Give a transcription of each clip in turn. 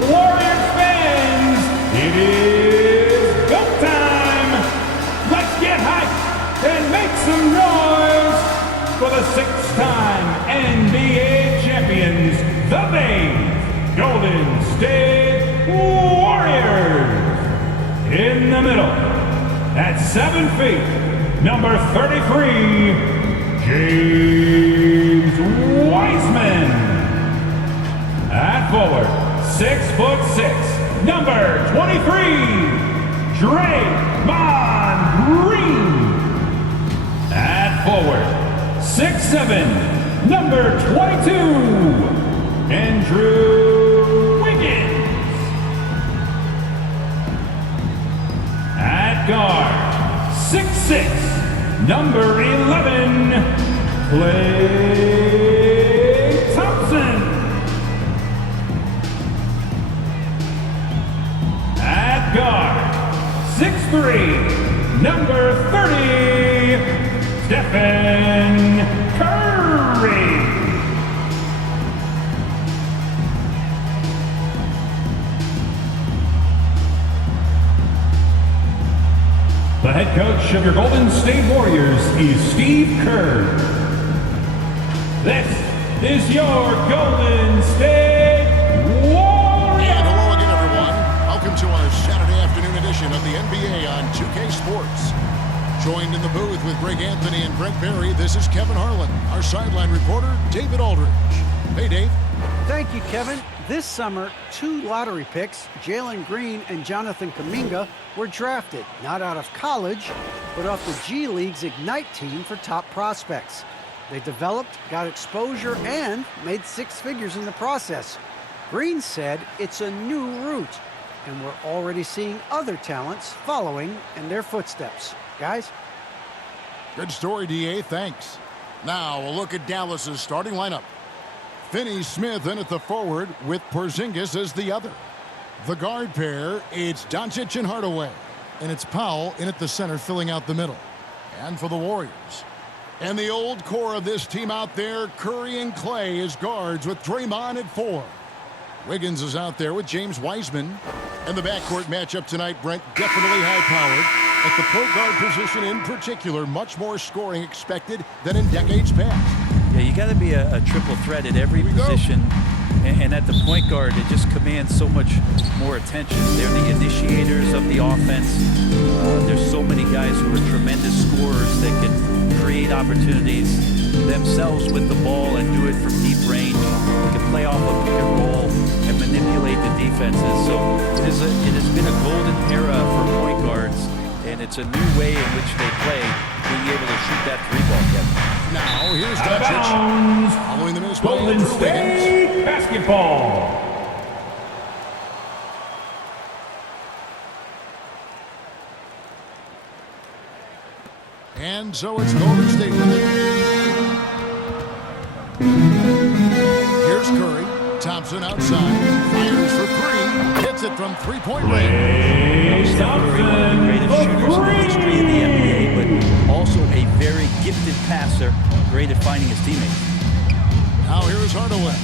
Warriors fans, it is go time! Let's get hyped and make some noise for the six-time NBA champions, the Bay Golden State Warriors. In the middle, at 7 feet, number 33, James Wiseman. At forward, 6'6", number 23, Draymond Green. At forward, 6'7", number 22, Andrew Wiggins. At guard, 6'6", number 11, Klay Thompson. Guard, 6'3", number 30, Stephen Curry. The head coach of your Golden State Warriors is Steve Kerr. This is your Golden State Warriors. And hello again, everyone. Welcome to our Saturday afternoon edition of the NBA on 2K Sports. Joined in the booth with Greg Anthony and Brent Barry, this is Kevin Harlan. Our sideline reporter, David Aldridge. Hey, Dave. Thank you, Kevin. This summer, 2 lottery picks, Jalen Green and Jonathan Kuminga, were drafted, not out of college, but off the G League's Ignite team for top prospects. They developed, got exposure, and made 6 figures in the process. Green said it's a new route, and we're already seeing other talents following in their footsteps. Guys? Good story, DA. Thanks. Now, a look at Dallas's starting lineup. Finney-Smith in at the forward with Porzingis as the other. The guard pair, it's Doncic and Hardaway. And it's Powell in at the center filling out the middle. And for the Warriors. And the old core of this team out there, Curry and Klay as guards with Draymond at 4. Wiggins is out there with James Wiseman. And the backcourt matchup tonight, Brent, definitely high-powered. At the point guard position in particular, much more scoring expected than in decades past. Yeah, you got to be a triple threat at every position. And at the point guard, it just commands so much more attention. They're the initiators of the offense. There's so many guys who are tremendous scorers that can create opportunities themselves with the ball and do it from deep range. They can play off of pick and roll and manipulate the defenses. So it has been a golden era for point guards, and it's a new way in which they play, being able to shoot that 3-ball, Kevin. Now, here's Doncic. Following the minutes by Golden State basketball. And so it's Golden State with it. Here's Curry. Thompson outside. Fires for 3. Hits it from three-point range. Thompson, One of the greatest shooters in the history of the NBA, but also a very gifted passer, great at finding his teammates. Now here's Hardaway.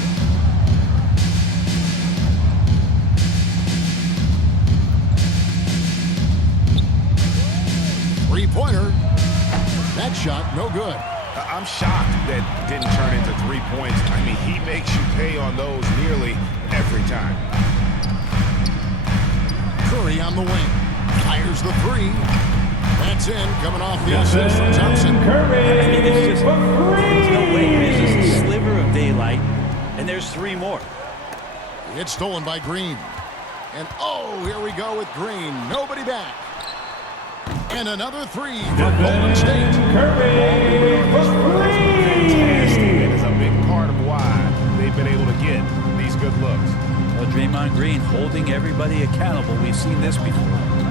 Three-pointer. That shot, no good. I'm shocked that didn't turn into 3 points. I mean, he makes you pay on those nearly every time. Curry on the wing. Fires the 3. That's in, coming off the assist from Thompson. Curry. I mean, there's no way. There's just a sliver of daylight, and there's 3 more. It's stolen by Green. And oh, here we go with Green. Nobody back. And another 3 for Golden State. Curry for 3. Fantastic. It is a big part of why they've been able to get these good looks. Well, Draymond Green holding everybody accountable. We've seen this before.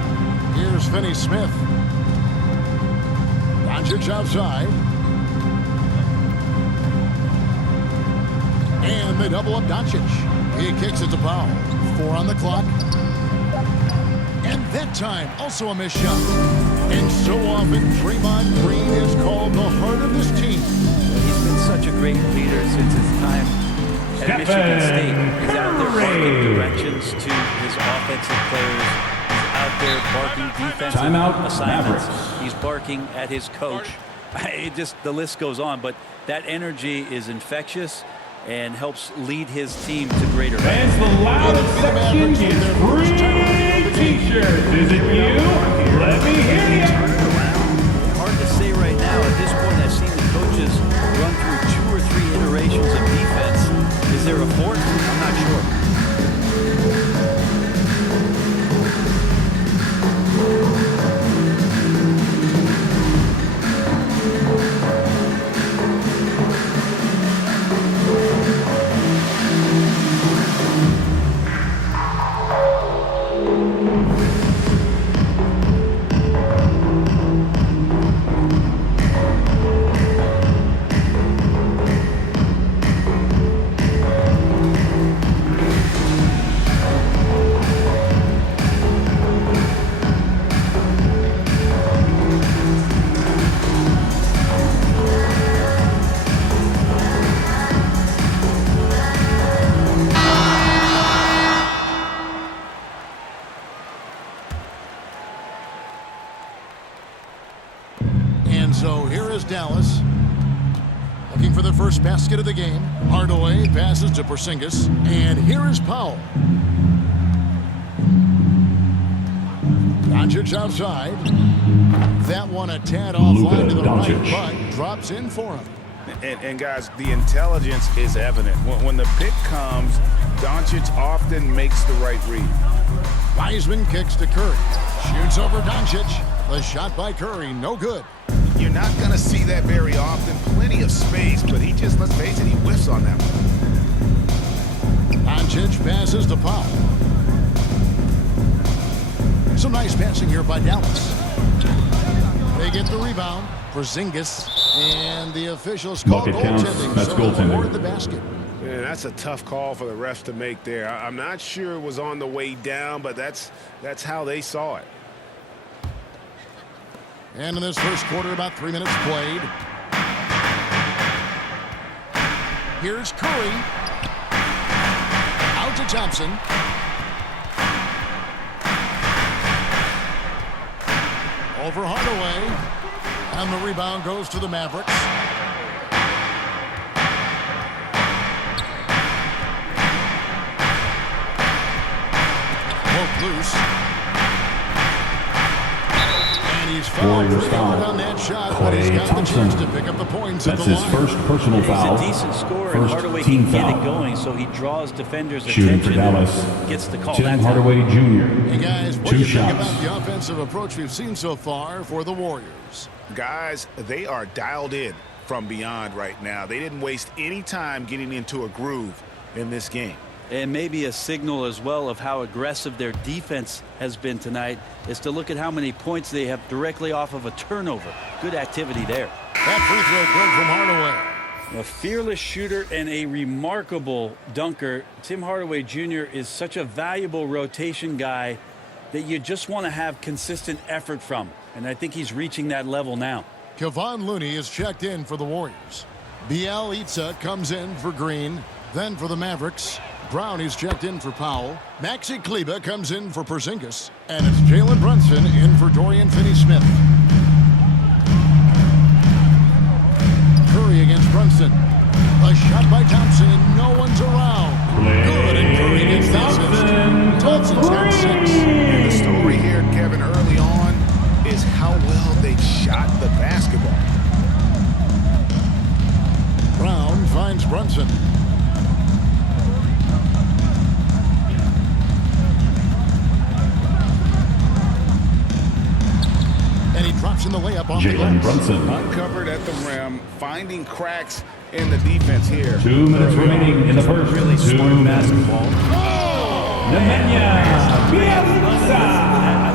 Here's Finney Smith. Doncic outside. And they double up Doncic. He kicks it to Powell. 4 on the clock. And that time, also a missed shot. And so often, Draymond Green is called the heart of this team. He's been such a great leader since his time at Michigan State. He's out there barking directions to his offensive players. He's out there barking defensive assignments. Mavericks. He's barking at his coach. The list goes on, but that energy is infectious and helps lead his team to greater heights. And the loudest section is free t-shirts. Is it you? Let me hear you. Hard to say right now. At this point, I've seen the coaches run through 2 or 3 iterations of defense. Is there a fourth? I'm not sure. So here is Dallas. Looking for the first basket of the game. Hardaway passes to Porzingis. And here is Powell. Doncic outside. That one a tad offline to the right, but drops in for him. And guys, the intelligence is evident. When the pick comes, Doncic often makes the right read. Wiseman kicks to Curry. Shoots over Doncic. The shot by Curry, no good. You're not going to see that very often. Plenty of space, but he just, let's face it, he whiffs on that one. Doncic passes to Powell. Some nice passing here by Dallas. They get the rebound. Porzingis, and the officials call goaltending. That's goaltending. Toward the basket. Man, that's a tough call for the refs to make there. I'm not sure it was on the way down, but that's how they saw it. And in this first quarter, about 3 minutes played. Here's Curry. Out to Thompson. Over Hardaway. And the rebound goes to the Mavericks. Broke loose. And he's fouled on that shot, but he's got the chance to pick up the points at the line. That's his first personal foul. He's a decent scorer, and First Hardaway team can get foul. it going, so he draws defenders' Shooting for attention Dallas, and gets the call. Tim That's Hardaway Jr. Hey guys, what do 2 you shots. think about the offensive approach we've seen so far for the Warriors? Guys, they are dialed in from beyond right now. They didn't waste any time getting into a groove in this game. And maybe a signal as well of how aggressive their defense has been tonight is to look at how many points they have directly off of a turnover. Good activity there. That free throw good from Hardaway. A fearless shooter and a remarkable dunker. Tim Hardaway Jr. is such a valuable rotation guy that you just want to have consistent effort from. And I think he's reaching that level now. Kevon Looney is checked in for the Warriors. Bielitsa comes in for Green. Then for the Mavericks, Brown is checked in for Powell. Maxi Kleber comes in for Porzingis. And it's Jalen Brunson in for Dorian Finney-Smith. Curry against Brunson. A shot by Thompson, and no one's around. Good, and Curry gets the assist. Thompson's got 6. And the story here, Kevin, early on is how well they shot the basketball. Brown finds Brunson. And he drops in the layup on the Jalen glass. Brunson. Uncovered at the rim, finding cracks in the defense here. 2 minutes remaining in the first. Really 2 smart minutes. basketball. Nemanja Bjelica. I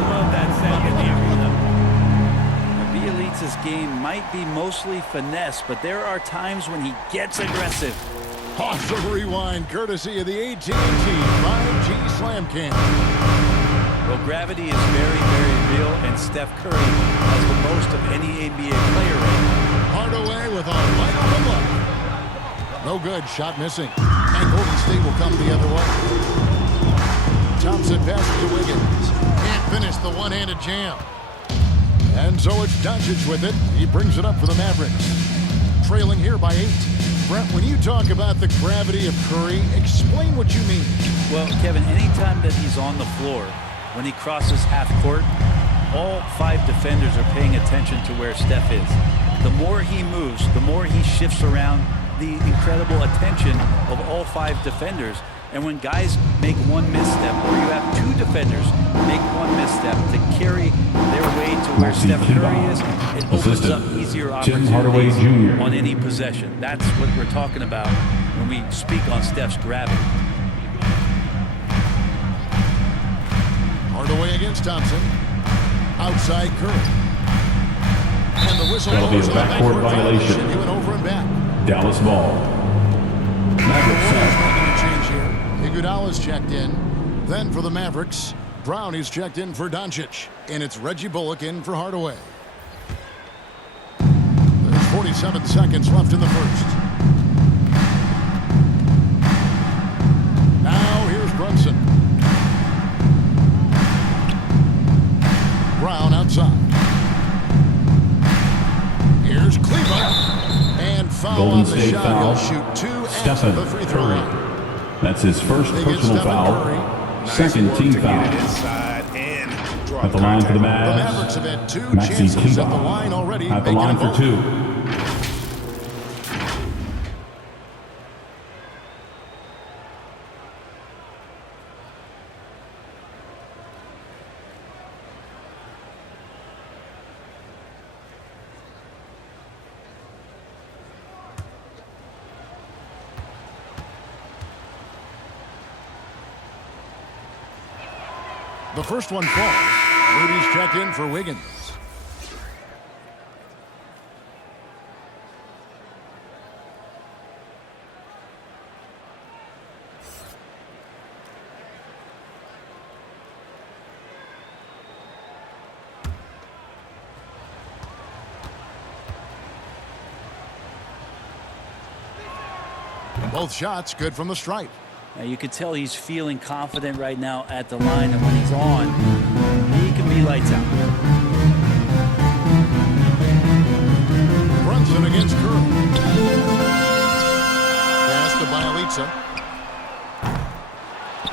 love that second Dallas's game might be mostly finesse, but there are times when he gets aggressive. Awesome rewind, courtesy of the AT&T 5G Slam Cam. Well, gravity is very, very real, and Steph Curry has the most of any NBA player right now. Hardaway with a wide open look. No good, shot missing. And Golden State will come the other way. Thompson passes to Wiggins. Can't finish the one-handed jam. And so it's Doncic with it. He brings it up for the Mavericks. Trailing here by 8. Brent, when you talk about the gravity of Curry, explain what you mean. Well, Kevin, anytime that he's on the floor, when he crosses half court, all 5 defenders are paying attention to where Steph is. The more he moves, the more he shifts around, the incredible attention of all 5 defenders. And when guys make one misstep, or you have 2 defenders make one misstep to carry their way to where Steph Curry is, it opens up easier opportunities on any possession. That's what we're talking about when we speak on Steph's gravity. Hardaway against Thompson. Outside Curry. And the whistle That'll be a goes on backcourt violation. He went over and back. Dallas ball. Mavericks set. Iguodala's checked in. Then for the Mavericks, Brownie's checked in for Doncic. And it's Reggie Bullock in for Hardaway. There's 47 seconds left in the first. Now here's Brunson. Brown outside. Here's Cleveland. And foul Golden on the State shot. foul. He'll shoot 2 at Stephen the free throw Curry. line. That's his first They get personal Stephen foul. Curry. Second team foul. At the line for the The Mavs, Mavericks have had 2 Maxi chances at the Kleber. line already. At the making line them for both. 2. The first one falls. Rudy's checked in for Wiggins. Both shots good from the stripe. Now you can tell he's feeling confident right now at the line, and when he's on, he can be lights out. Brunson against Curry. Pass to Bielitsa.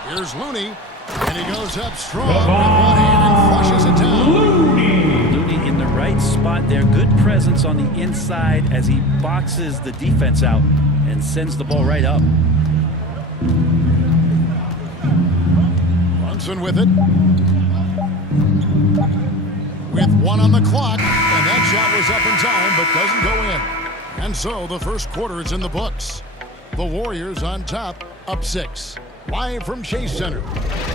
Here's Looney, and he goes up strong with one hand and flushes it down. Looney in the right spot there. Good presence on the inside as he boxes the defense out and sends the ball right up. Brunson with it. With 1 on the clock, and that shot was up in time but doesn't go in. And so the first quarter is in the books. The Warriors on top, up 6. Live from Chase Center,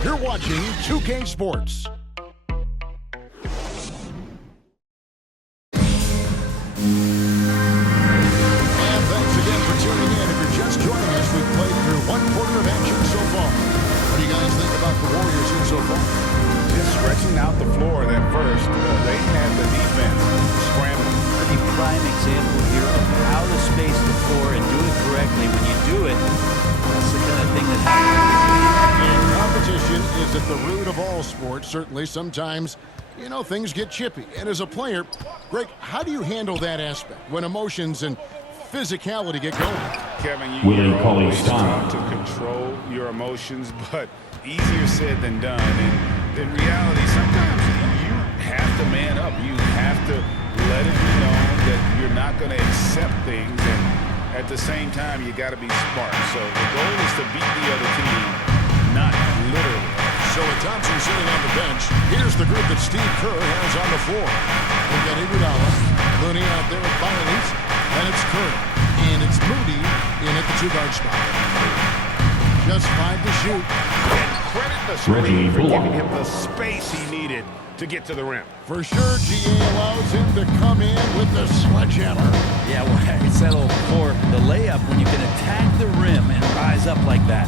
you're watching 2K Sports. And thanks again for tuning in. If you're just joining us, we've played through 1 quarter of action so far. What do you guys think about the Warriors here so far? Just stretching out the floor at first. They had the defense scrambling. A prime example here of how to space the floor and do it correctly. When you do it, that's the kind of thing that happens. And competition is at the root of all sports. Certainly, sometimes, you know, things get chippy. And as a player, Greg, how do you handle that aspect when emotions and physicality get going? Kevin, Willie you're always Cauley-Stein. trying to control your emotions, but easier said than done. And in reality, sometimes you have to man up. You have to let it be known that you're not going to accept things, and at the same time, you got to be smart. So the goal is to beat the other team, not literally. So with Thompson sitting on the bench, here's the group that Steve Kerr has on the floor. We've got Iguodala, Looney out there with Bielitsa, and it's Curry. And it's Moody in at the 2-guard spot. Just 5 to shoot. credit the Reggie screen for Bullock. giving him the space he needed to get to the rim. For sure, GA allows him to come in with the sledgehammer. Yeah, well, I settled for the layup when you can attack the rim and rise up like that.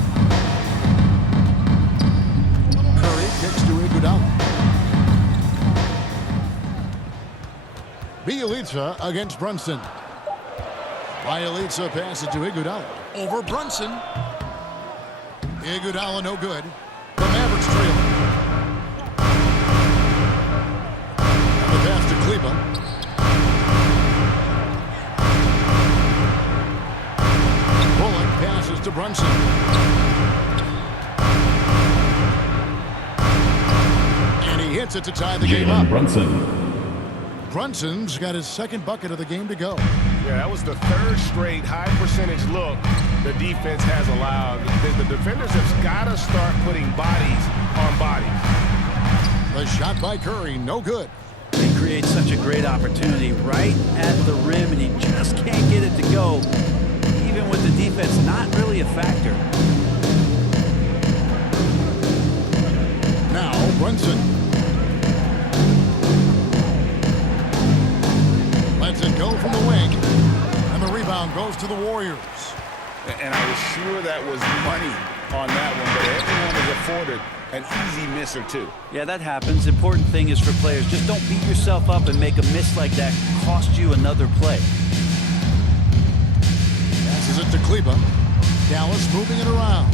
Curry kicks to Iguodala. Bielitsa against Brunson. Bielitsa passes to Iguodala. Over Brunson. Iguodala no good. The Mavericks trail. And the pass to Kleba. Bullock passes to Brunson. And he hits it to tie the game up. Jalen Brunson. Brunson's got his second bucket of the game to go. Yeah, that was the third straight high percentage look the defense has allowed. The defenders have got to start putting bodies on bodies. The shot by Curry, no good. He creates such a great opportunity right at the rim, and he just can't get it to go, even with the defense not really a factor. Now Brunson. Lets it go from the wing. And the rebound goes to the Warriors. And I was sure that was money on that one, but everyone is afforded an easy miss or two. Yeah, that happens. Important thing is for players, just don't beat yourself up and make a miss like that cost you another play. Passes it to Kleba. Dallas moving it around.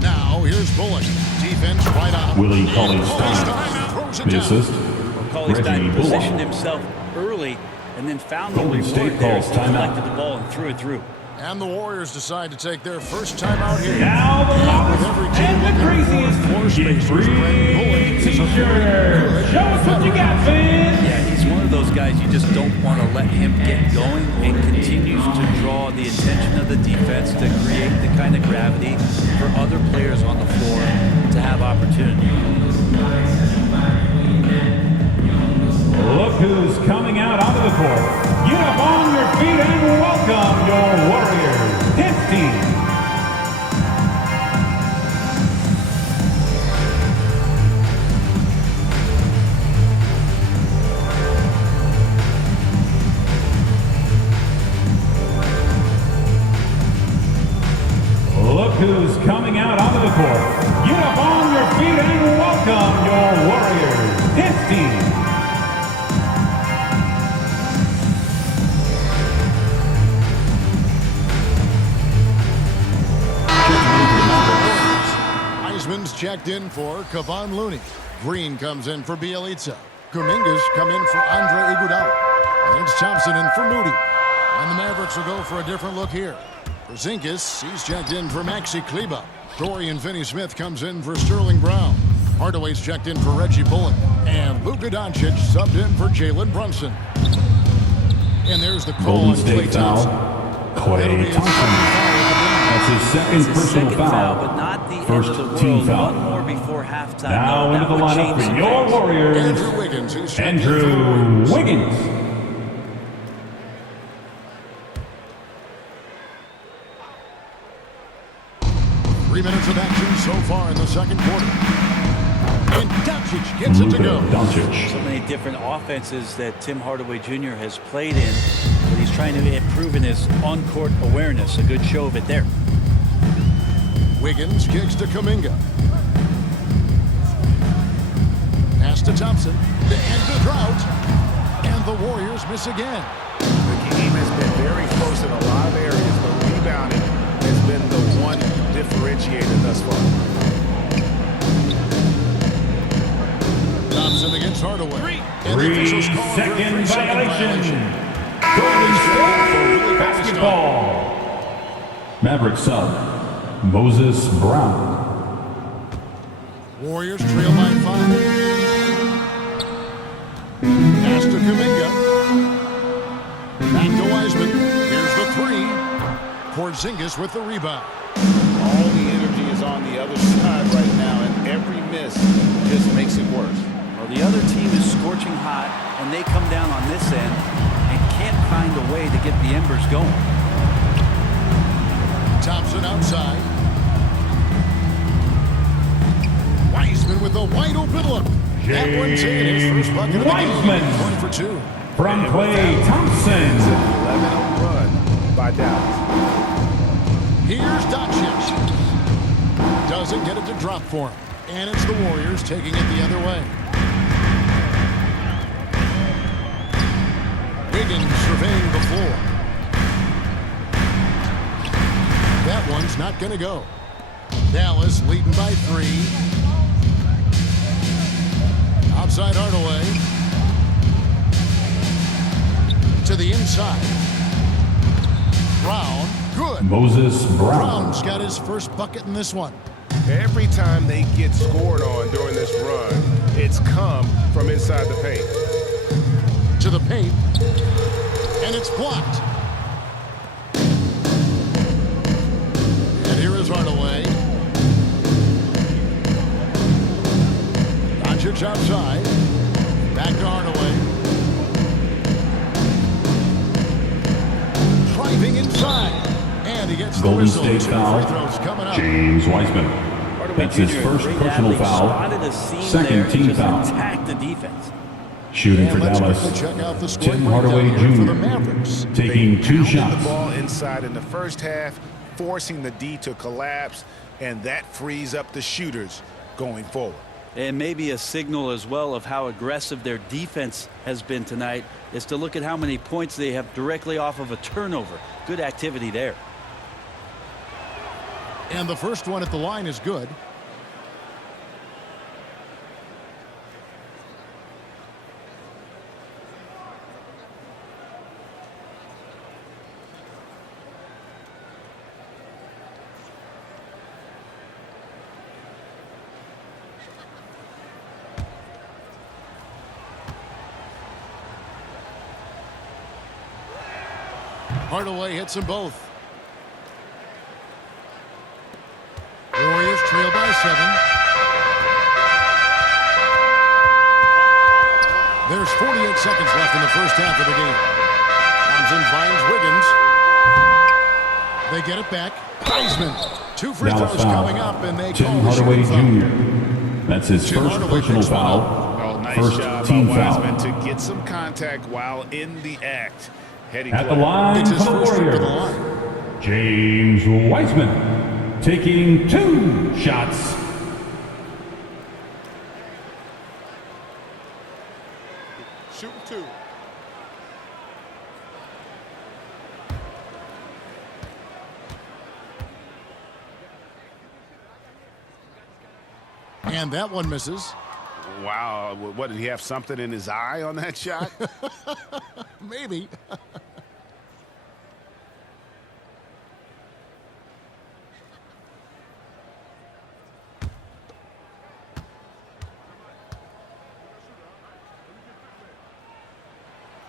Now here's Bullock. Defense right on. Willie Cauley-Stein. Throws it The down. assist. Cauley-Stein Reggie positioned Bullock. himself early and then found the Golden reward State there. calls He timeout. collected the ball and threw it through. And the Warriors decide to take their first timeout here. Now the With every loudest team and the looking for craziest floor get spacers, Brent Bullock free is a very t-shirt. good Show us what you got, fans. Yeah, he's one of those guys you just don't want to let him get going, and continues to draw the attention of the defense to create the kind of gravity for other players on the floor to have opportunity. Look who's coming out onto the court. Get up on your feet and welcome your Warriors dance team. Look who's coming out onto the court. Get up on your feet and welcome your Warriors dance team. Heisman's checked in for Kevon Looney. Green comes in for Bielitsa. Kuminga's come in for Andre Iguodala. And it's Thompson in for Moody. And the Mavericks will go for a different look here. Porzingis, he's checked in for Maxi Kleba. Dorian Finney-Smith comes in for Sterling Brown. Hardaway's checked in for Reggie Bullock. And Luka Doncic subbed in for Jalen Brunson. And there's the call Golden on Klay State foul. Thompson. Klay Thompson. That's his second It's his personal second foul, foul. but not the First end of the team world. foul. One more before halftime. Now That into the would lineup change for some your things. Warriors, Andrew Wiggins, who's checked in for the Andrew Warriors. Wiggins. Three minutes of action so far in the second quarter. And Doncic gets it to go. Luka Doncic. So many different offenses that Tim Hardaway Jr. has played in, but he's trying to improve in his on-court awareness. A good show of it there. Wiggins kicks to Kuminga. Pass to Thompson. To end the drought. And the Warriors miss again. The game has been very close in a lot of areas, but rebounding has been the one differentiator thus far. Thompson against Hardaway. And the officials call for a 3-second three-second violation. Golden State basketball. Mavericks sub. Moses Brown. Warriors trail by 5. Pass to Kuminga. Back to Wiseman. Here's the 3. Porzingis with the rebound. All the energy is on the other side right now, and every miss just makes it worse. Well, the other team is scorching hot, and they come down on this end and can't find a way to get the embers going. Thompson outside. Wiseman with a wide open look. That one's in his first bucket of the game. Wiseman. 1 for 2. From Clay Thompson. 11-0 run by Dallas. Here's Doncic. Doesn't get it to drop for him. And it's the Warriors taking it the other way. Wiggins surveying the floor. That one's not going to go. Dallas leading by 3. Outside Hardaway. To the inside. Brown. Good. Moses Brown. Brown's got his first bucket in this one. Every time they get scored on during this run, it's come from inside the paint. To the paint. And it's blocked. And here is Hardaway. Doncic outside. Back to Hardaway. Driving inside. And he gets the Golden whistle. State 2 foul. free throws coming up. James Wiseman. That's his first personal foul. Second team foul. Attack the defense. Shooting for And let's Dallas, quickly check out the score Tim breakdown Hardaway here for the Jr. Mavericks. taking 2 Pounded shots. the ball inside in the first half, forcing the D to collapse, and that frees up the shooters going forward. And maybe a signal as well of how aggressive their defense has been tonight is to look at how many points they have directly off of a turnover. Good activity there. And the first one at the line is good. Hardaway hits them both. Warriors trail by 7. There's 48 seconds left in the first half of the game. Thompson finds Wiggins. They get it back. Wiseman. 2 free Dallas throws foul. coming up, and they Tim call the Hardaway shooting foul. Jr. That's his Tim first Hardaway personal picks one foul. Oh, nice First job team by foul. Wiseman to get some contact while in the act. Heading At the play. line It's for his the first trip to the Warriors, line. James Wiseman taking 2 shots. Shooting 2. And that one misses. Wow, what, did he have something in his eye on that shot? Maybe.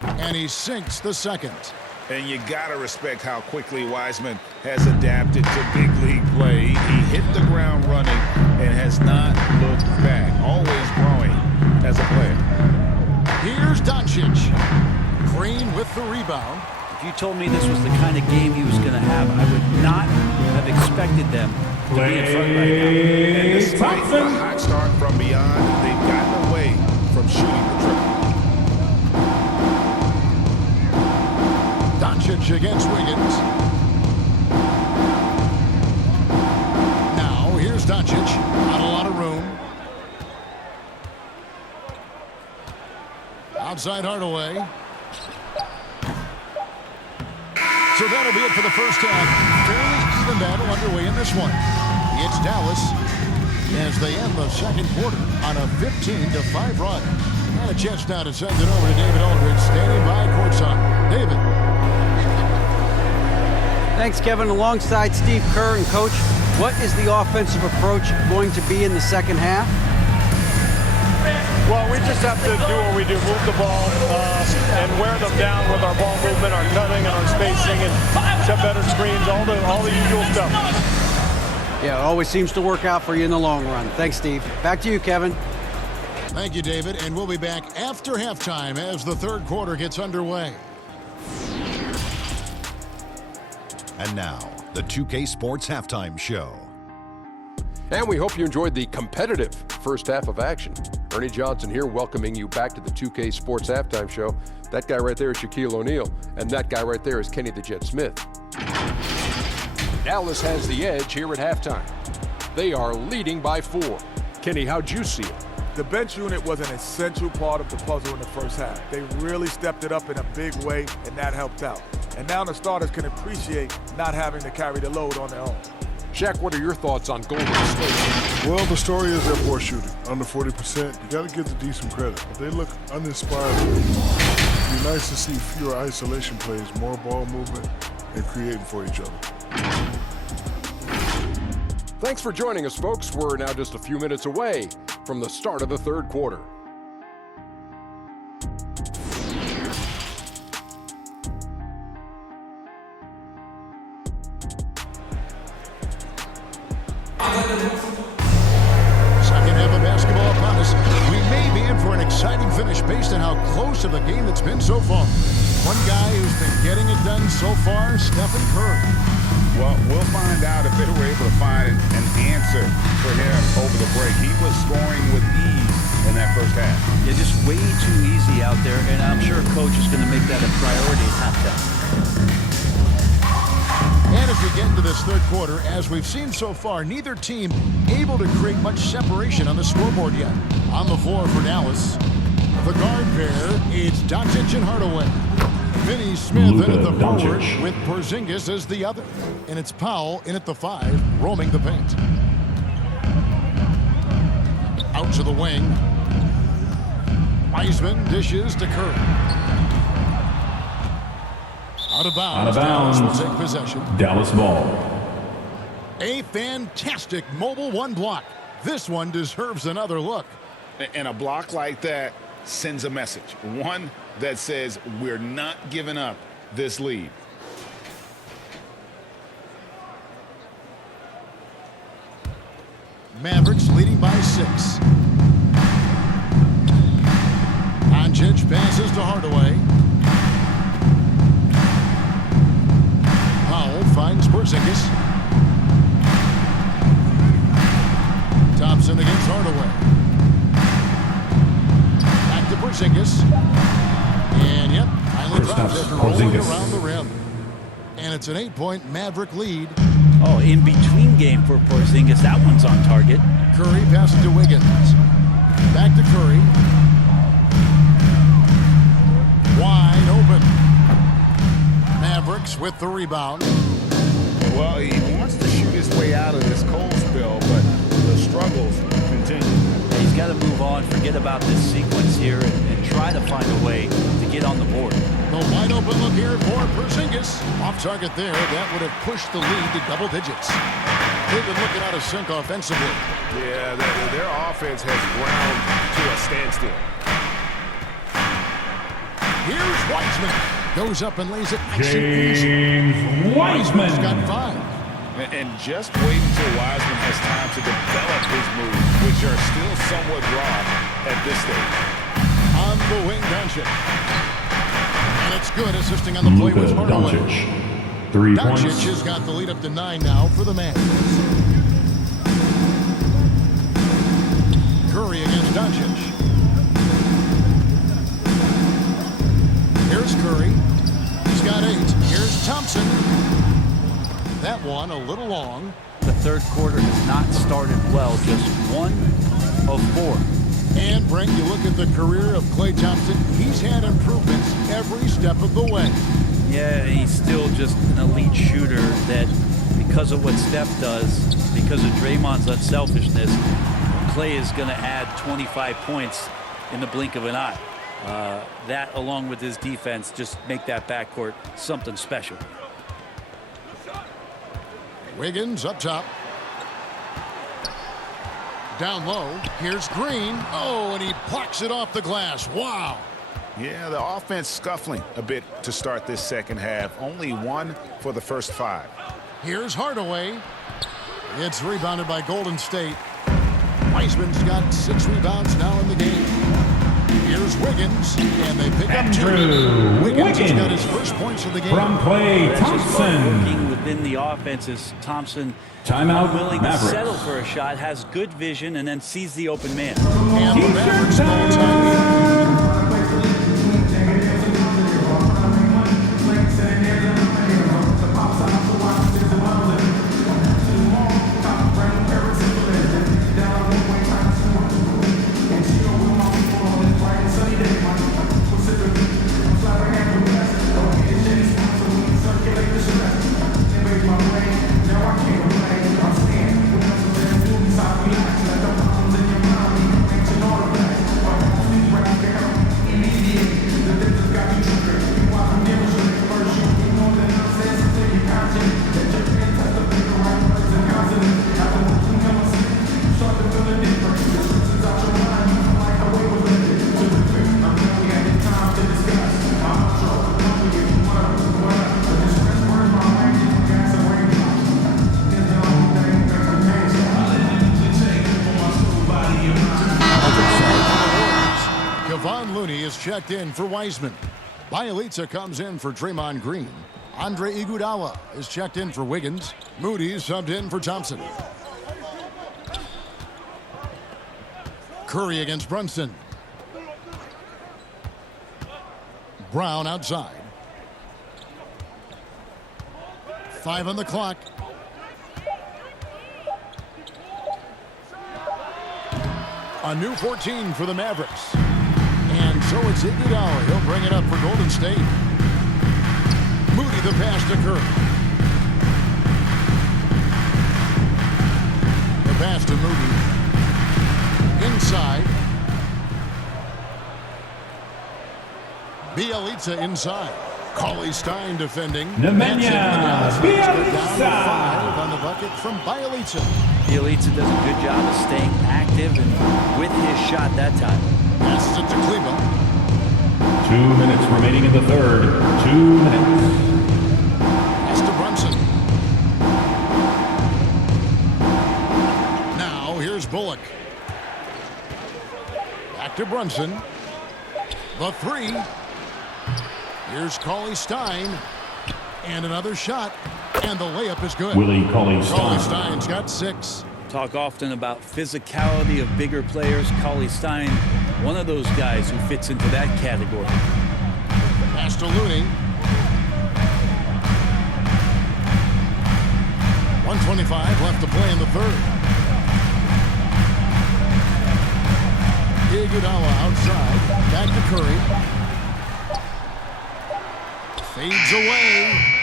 And he sinks the second. And you got to respect how quickly Wiseman has adapted to big league play. He hit the ground running and has not looked back, always growing as a player. Here's Doncic. Green with the rebound. If you told me this was the kind of game he was going to have, I would not have expected them to be in front right now. And despite the Thompson. hot start from beyond, they've gotten away from shooting the triple. Doncic against Wiggins. Now, here's Doncic. Not a lot of room. Outside Hardaway. So that'll be it for the first half. Fairly even battle underway in this one. It's Dallas as they end the second quarter on a 15-5 run. And a chance now to send it over to David Aldridge, standing by courtside. David. Thanks, Kevin. Alongside Steve Kerr and Coach, what is the offensive approach going to be in the second half? Well, we just have to do what we do, move the ball and wear them down with our ball movement, our cutting, and our spacing, and set better screens, all the usual stuff. Yeah, it always seems to work out for you in the long run. Thanks, Steve. Back to you, Kevin. Thank you, David. And we'll be back after halftime as the third quarter gets underway. And now, the 2K Sports Halftime Show. And we hope you enjoyed the competitive first half of action. Ernie Johnson here welcoming you back to the 2K Sports Halftime Show. That guy right there is Shaquille O'Neal, and that guy right there is Kenny the Jet Smith. Dallas has the edge here at halftime. They are leading by 4. Kenny, how'd you see it? The bench unit was an essential part of the puzzle in the first half. They really stepped it up in a big way, and that helped out. And now the starters can appreciate not having to carry the load on their own. Shaq, what are your thoughts on Golden State? Well, the story is their poor shooting, under 40%. You got to give the D some credit, but they look uninspired. It'd be nice to see fewer isolation plays, more ball movement, and creating for each other. Thanks for joining us, folks. We're now just a few minutes away from the start of the third quarter. Second half of basketball upon us. We may be in for an exciting finish based on how close of a game it's been so far. One guy who's been getting it done so far, Stephen Curry. Well, we'll find out if they were able to find an answer for him over the break. He was scoring with ease in that first half. Yeah, just way too easy out there, and I'm sure Coach is going to make that a priority at halftime. And as we get into this third quarter, as we've seen so far, neither team able to create much separation on the scoreboard yet. On the floor for Dallas, the guard pair, it's Doncic and Hardaway. Finney Smith in at the forward with Porzingis as the other. And it's Powell in at the 5, roaming the paint. Out to the wing. Wiseman dishes to Curry. Out of bounds. Dallas will take possession. Dallas ball. A fantastic mobile one block. This one deserves another look. And a block like that sends a message. One that says we're not giving up this lead. Mavericks leading by 6. Doncic passes to Hardaway. Powell finds Porzingis. Thompson against Hardaway. Back to Porzingis. And yep, finally drops after rolling around the rim. And it's an 8-point Maverick lead. Oh, in between game for Porzingis, that one's on target. Curry passes to Wiggins. Back to Curry. Wide open. Mavericks with the rebound. Well, he wants to shoot his way out of this cold spell, but the struggles continue. He's got to move on, forget about this sequence here, and try to find a way to get on the board. The wide open look here for Porzingis. Off target there. That would have pushed the lead to double digits. They've been looking out of sync offensively. Yeah, their offense has ground to a standstill. Here's Wiseman. Goes up and lays it nice and easy. James Wiseman's got Wiseman. 5. And just wait until Wiseman has time to develop his moves, which are still somewhat raw at this stage. On the wing, Doncic. And it's good, assisting on the play with Hardaway. Doncic. 3 Doncic points. has got the lead up to 9 now for the Mavs. Curry against Doncic. Here's Curry. He's got 8. Here's Thompson. That one a little long. The third quarter has not started well, just 1 of 4. And Brent, you look at the career of Klay Thompson, he's had improvements every step of the way. Yeah, he's still just an elite shooter that, because of what Steph does, because of Draymond's unselfishness, Klay is going to add 25 points in the blink of an eye. That, along with his defense, just make that backcourt something special. Wiggins up top. Down low. Here's Green. Oh, and he plucks it off the glass. Wow. Yeah, the offense scuffling a bit to start this second half. Only 1 for the first 5. Here's Hardaway. It's rebounded by Golden State. Wiseman's got 6 rebounds now in the game. Here's Wiggins, and they pick up 2. Wiggins has got his first point points of the game. From play, That's just Thompson. working within the offense as Thompson, Timeout, willing Mavericks. to settle for a shot, has good vision, and then sees the open man. And the Mavericks ball time. Checked in for Wiseman. Bielitsa comes in for Draymond Green. Andre Iguodala is checked in for Wiggins. Moody subbed in for Thompson. Curry against Brunson. Brown outside. 5 on the clock. A new 14 for the Mavericks. And so it's Iguodala. He'll bring it up for Golden State. Moody the pass to Curry. The pass to Moody. Inside. Bielitsa inside. Cauley Stein defending. Nemanja Bjelica on the bucket from Bielitsa. Bielitsa does a good job of staying active and with his shot that time. Passes it to Kleba. 2 minutes remaining in the third. 2 minutes. Pass to Brunson. Now here's Bullock. Back to Brunson. The three. Here's Cauley Stein. And another shot. And the layup is good. Willie Cauley Stein. Cauley Stein's got 6. Talk often about physicality of bigger players. Cauley Stein, one of those guys who fits into that category. Pass to Looney. 1:25 left to play in the third. Iguodala outside. Back to Curry. Fades away.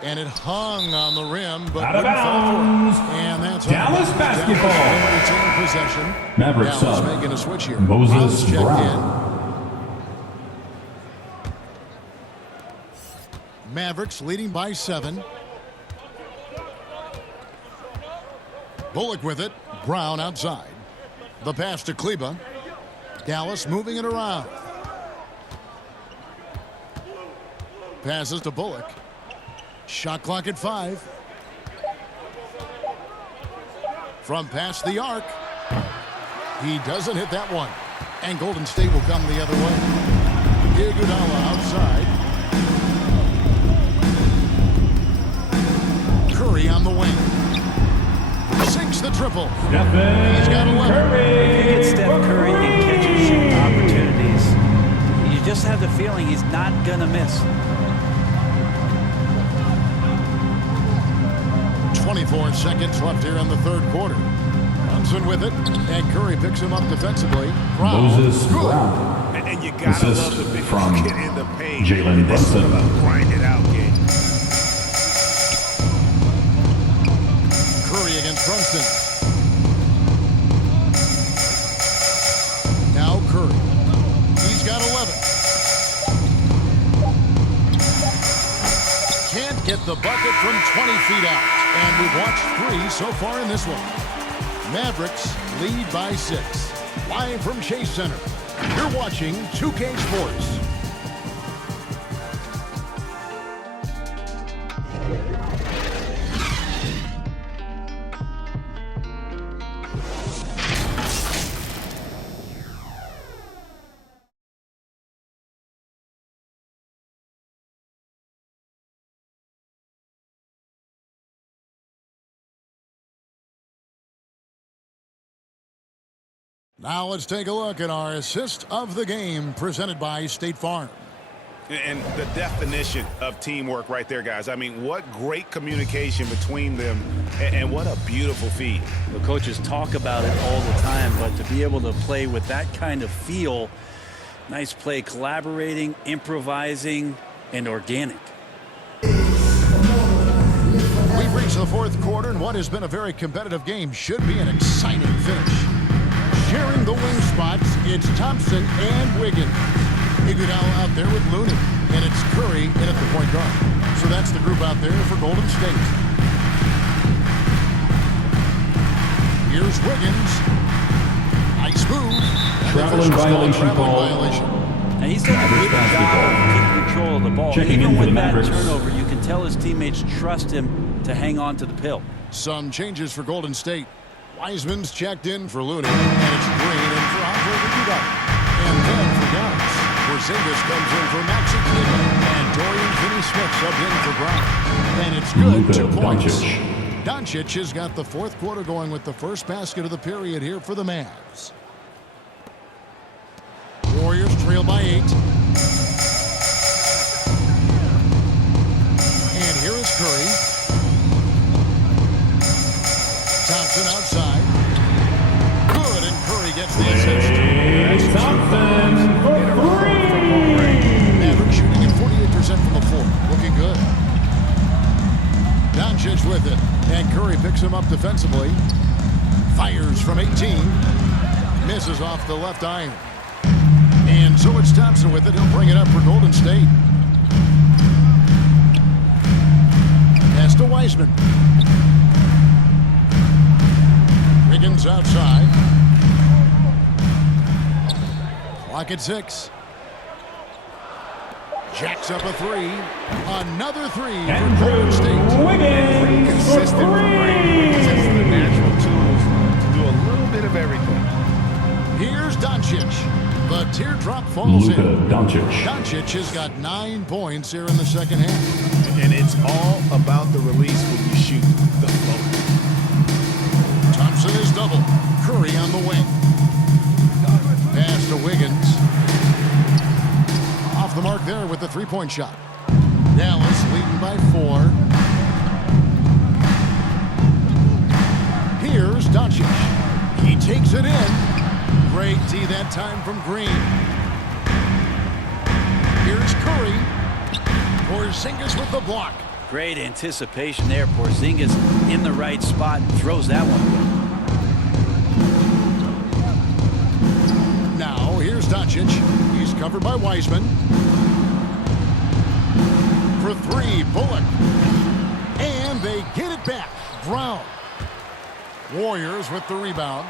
And it hung on the rim, but out of wouldn't fall bounds. for it. And that's Dallas basketball. Dallas in possession. Mavericks Dallas up. making a switch here. Moses Brown's checked Brown. in. Mavericks leading by 7. Bullock with it. Brown outside. The pass to Kleba. Dallas moving it around. Passes to Bullock. Shot clock at 5. From past the arc. He doesn't hit that one. And Golden State will come the other way. Iguodala outside. Curry on the wing. Sinks the triple. He's got 11. If you get Steph Curry in catch and shoot opportunities, you just have the feeling he's not going to miss. 24 seconds left here in the third quarter. Brunson with it, and Curry picks him up defensively. Brown. Moses Brown. And you gotta love the big from kid in the paint. Jalen This is Brunson. about grind it out game. Curry against Brunson. Now Curry. He's got 11. Can't get the bucket from 20 feet out. And we've watched 3 so far in this one. Mavericks lead by 6. Live from Chase Center. You're watching 2K Sports. Now let's take a look at our assist of the game presented by State Farm. And the definition of teamwork right there, guys. I mean, what great communication between them, and what a beautiful feed. The coaches talk about it all the time, but to be able to play with that kind of feel, nice play, collaborating, improvising, and organic. We've reached the fourth quarter, and what has been a very competitive game should be an exciting finish. Sharing the wing spots, it's Thompson and Wiggins. Iguodala out there with Looney, and it's Curry in at the point guard. So that's the group out there for Golden State. Here's Wiggins. Nice move. Traveling violation call. Now he's done a good job of keeping control of the ball. Checking Even in for with the that Mavericks. turnover, you can tell his teammates trust him to hang on to the pill. Some changes for Golden State. Wiseman's checked in for Looney, and it's Green in for Andre Iguodala. And then for Dallas, Porzingis comes in for Maxi Kleber, and Dorian Finney-Smith subbed in for Brown. And it's good, Luka 2 points. Doncic. Doncic has got the fourth quarter going with the first basket of the period here for the Mavs. Warriors trail by 8. And here is Curry. Thompson outside. Good, and Curry gets the assist. Thompson for 3. Mavericks shooting at 48% from the floor. Looking good. Doncic with it. And Curry picks him up defensively. Fires from 18. Misses off the left iron. And so it's Thompson with it. He'll bring it up for Golden State. Pass to Wiseman. Wiggins outside. Clock at 6. Jacks up a 3. Another 3 for Golden State. Wiggins Consistent for from 3. Green. It's the natural tools to do a little bit of everything. Here's Doncic. The teardrop falls Luka in. Doncic. Doncic has got 9 points here in the second half. And it's all about the release when you shoot the float. Thompson is double. Curry on the wing. Pass to Wiggins. Off the mark there with the three-point shot. Dallas leading by 4. Here's Doncic. He takes it in. Great D that time from Green. Here's Curry. Porzingis with the block. Great anticipation there. Porzingis in the right spot and throws that one away. Now, here's Doncic. He's covered by Wiseman. For 3, Bullock. And they get it back. Brown. Warriors with the rebound.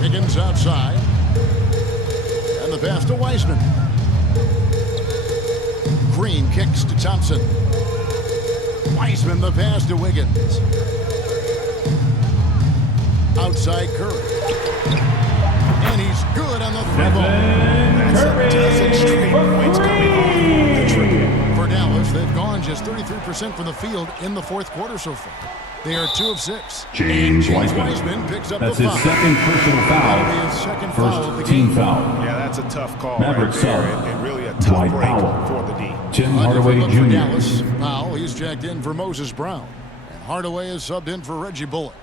Wiggins outside. And the pass to Wiseman. Green kicks to Thompson. Wiseman the pass to Wiggins. Outside Curry. And he's good on the 3-ball. That's a dozen straight points coming off the trigger. For Dallas, they've gone just 33% from the field in the fourth quarter so far. They are 2 of 6. James Wiseman Wiseman. picks up That's the his foul. second personal That'll be foul. his second foul of the First team game. foul. Yeah, that's a tough call Mavericks right there, sub. and really a tough Dwight break Powell. for the D. Tim A Hardaway different look for Jr. Dallas. Powell, he's jacked in for Moses Brown. And Hardaway is subbed in for Reggie Bullock.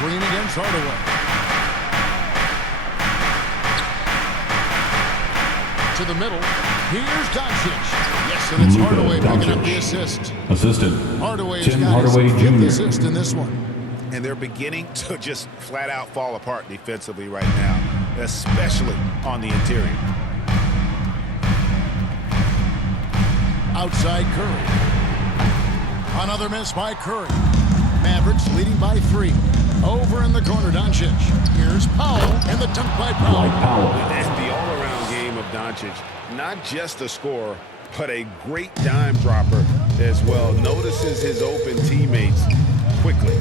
Green against Hardaway. To the middle. Here's Doncic. Yes, and it's Luka Hardaway picking up Doncic. the assist. Assistant. Hardaway has Tim got Hardaway his 5th Jr. assist in this one. And they're beginning to just flat out fall apart defensively right now, especially on the interior. Outside Curry. Another miss by Curry. Mavericks leading by 3. Over in the corner, Doncic. Here's Powell, and the dunk by Dwight Powell. Powell. And the all-around game of Doncic, not just a scorer, but a great dime dropper as well. Notices his open teammates quickly.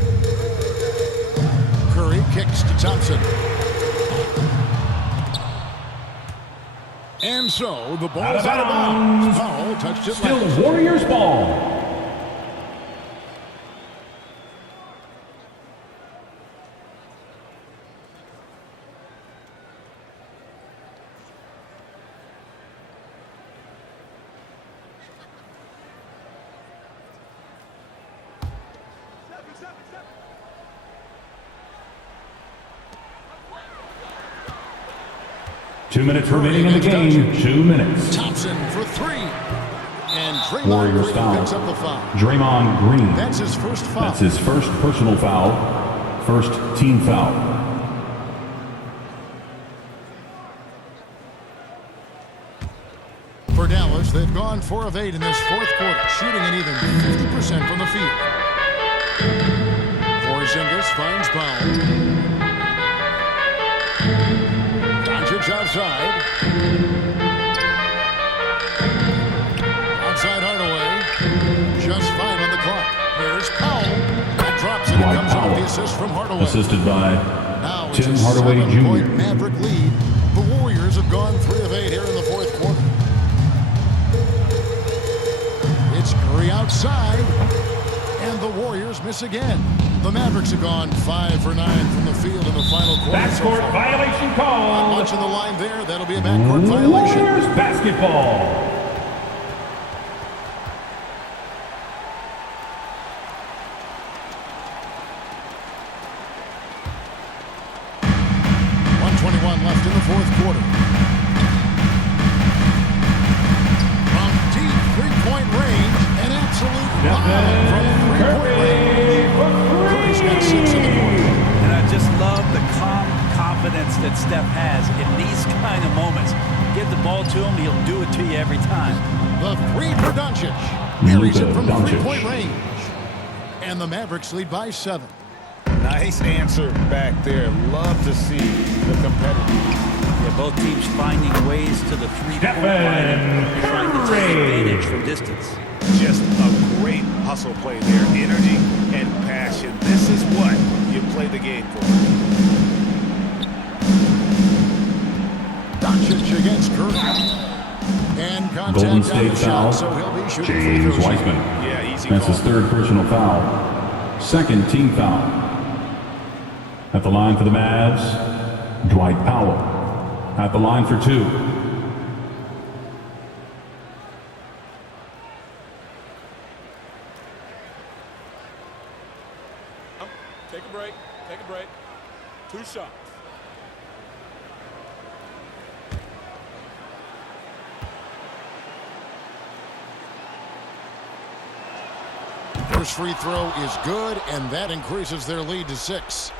Curry kicks to Thompson. And so the ball is out of bounds. Foul touched it Still last. Warriors ball. Two minutes remaining in the game. 2 minutes. Thompson for three. And Draymond Warriors Green foul. picks up the foul. Draymond Green. That's his first foul. That's his first personal foul. First team foul. For Dallas, they've gone 4 of 8 in this fourth quarter, shooting an even 50% from the field. Porzingis finds Powell. Doncic outside. Outside Hardaway. Just 5 on the clock. There's Powell. That drops it. It Dwight comes off Powell. the assist from Hardaway. Assisted by Now it's Tim a Hardaway 7-point Jr. Maverick lead. The Warriors have gone 3 of 8 here in the fourth quarter. It's Curry outside, and the Warriors miss again. The Mavericks have gone 5 for 9 from the field in the final quarter. So Backcourt far. violation Not call. much on the line there. That'll be a backcourt violation. Warriors basketball. Left in the fourth quarter. From deep three-point range, an absolute bomb from three-point range. Curry's got 6 in the quarter. And I just love the calm confidence that Steph has in these kind of moments. Give the ball to him, he'll do it to you every time. The three for Doncic. Buries it from Doncic. three-point range. And the Mavericks lead by 7. Nice answer back there. Love to see the competitive. Yeah, both teams finding ways to the three-point line and trying to take advantage from distance. Just a great hustle play there. Energy and passion. This is what you play the game for. Doncic against Curry. And contact Golden on State the foul. shot, so he'll be shooting James free throws. Wiseman. Yeah, easy That's call. his third personal foul. Second team foul. At the line for the Mavs, Dwight Powell. At the line for 2. Take a break. Take a break. 2 shots. First free throw is good, and that increases their lead to 6.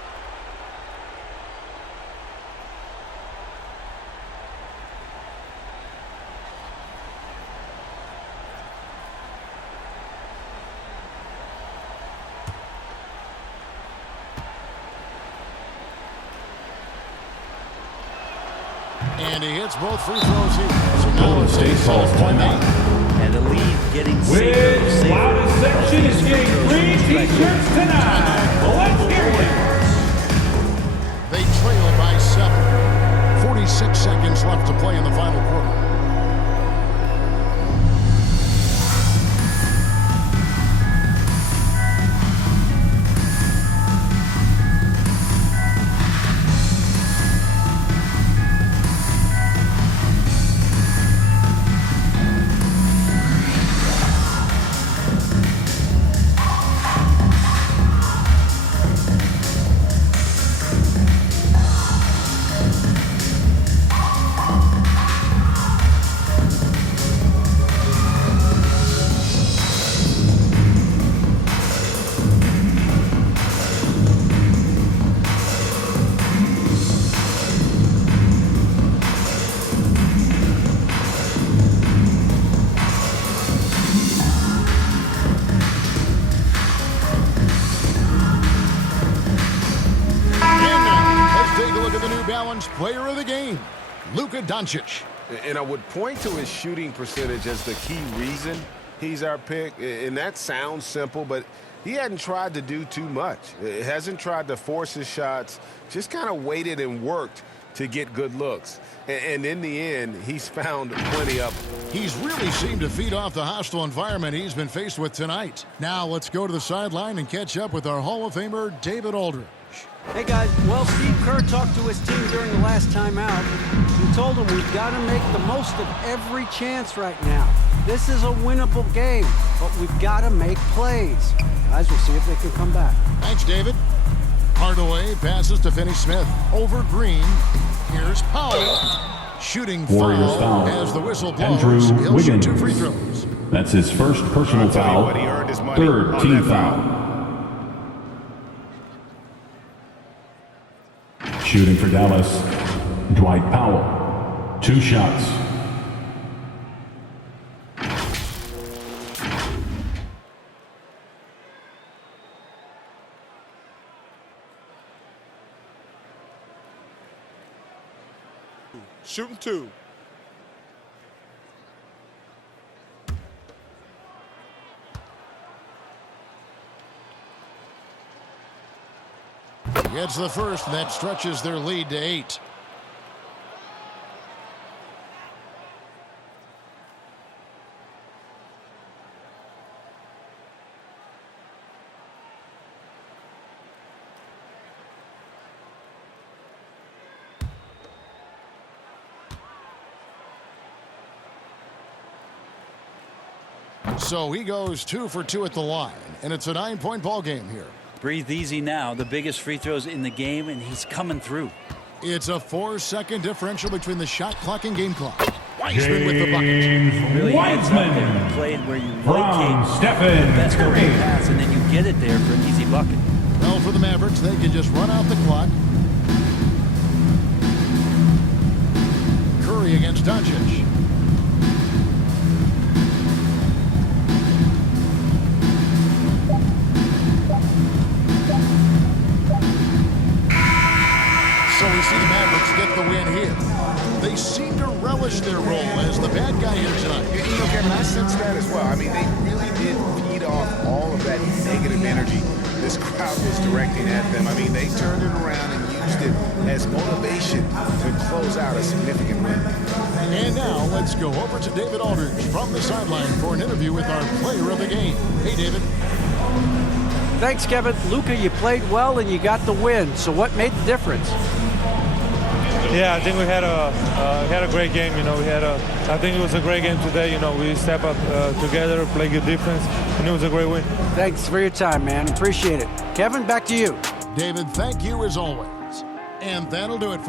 And he hits both free throws here. So now Golden it's State calls timeout. And the lead getting safer and With safer. loudest section is getting free t-shirts tonight. Let's hear it. They trail it by 7. 46 seconds left to play in the final quarter. Player of the game, Luka Doncic. And I would point to his shooting percentage as the key reason he's our pick. And that sounds simple, but he hadn't tried to do too much. He hasn't tried to force his shots, just kind of waited and worked to get good looks. And in the end, he's found plenty of them. He's really seemed to feed off the hostile environment he's been faced with tonight. Now let's go to the sideline and catch up with our Hall of Famer, David Aldridge. Hey guys, well, Steve Kerr talked to his team during the last time out. He told them we've got to make the most of every chance right now. This is a winnable game, but we've got to make plays. Guys, we'll see if they can come back. Thanks, David. Hardaway passes to Finney Smith. Over Green. Here's Powell. Shooting Warriors foul foul. as the whistle blows. Andrew He'll shoot Wiggins. 2 free throws. That's his first personal I'll tell you foul. what, he earned his money Third on team that foul. foul. Shooting for Dallas, Dwight Powell. 2 shots. Shooting 2. Gets the first, and that stretches their lead to 8. So he goes 2 for 2 at the line, and it's a 9-point ball game here. Breathe easy now. The biggest free throws in the game, and he's coming through. It's a 4-second differential between the shot clock and game clock. Weissman with the bucket. James Really heads up there and Weissman played where you from locate the Stephen best open Curry. pass, and then you get it there for an easy bucket. Well, for the Mavericks, they can just run out the clock. Curry against Doncic. So we see the Mavericks get the win here. They seem to relish their role as the bad guy here tonight. You know, Kevin, I sense that as well. I mean, they really did feed off all of that negative energy this crowd was directing at them. I mean, they turned it around and used it as motivation to close out a significant win. And now let's go over to David Aldridge from the sideline for an interview with our player of the game. Hey, David. Thanks, Kevin. Luka, you played well and you got the win. So what made the difference? Yeah, I think we had a great game. You know, I think it was a great game today. You know, we step up together, play good defense, and it was a great win. Thanks for your time, man. Appreciate it. Kevin, back to you. David, thank you as always. And that'll do it for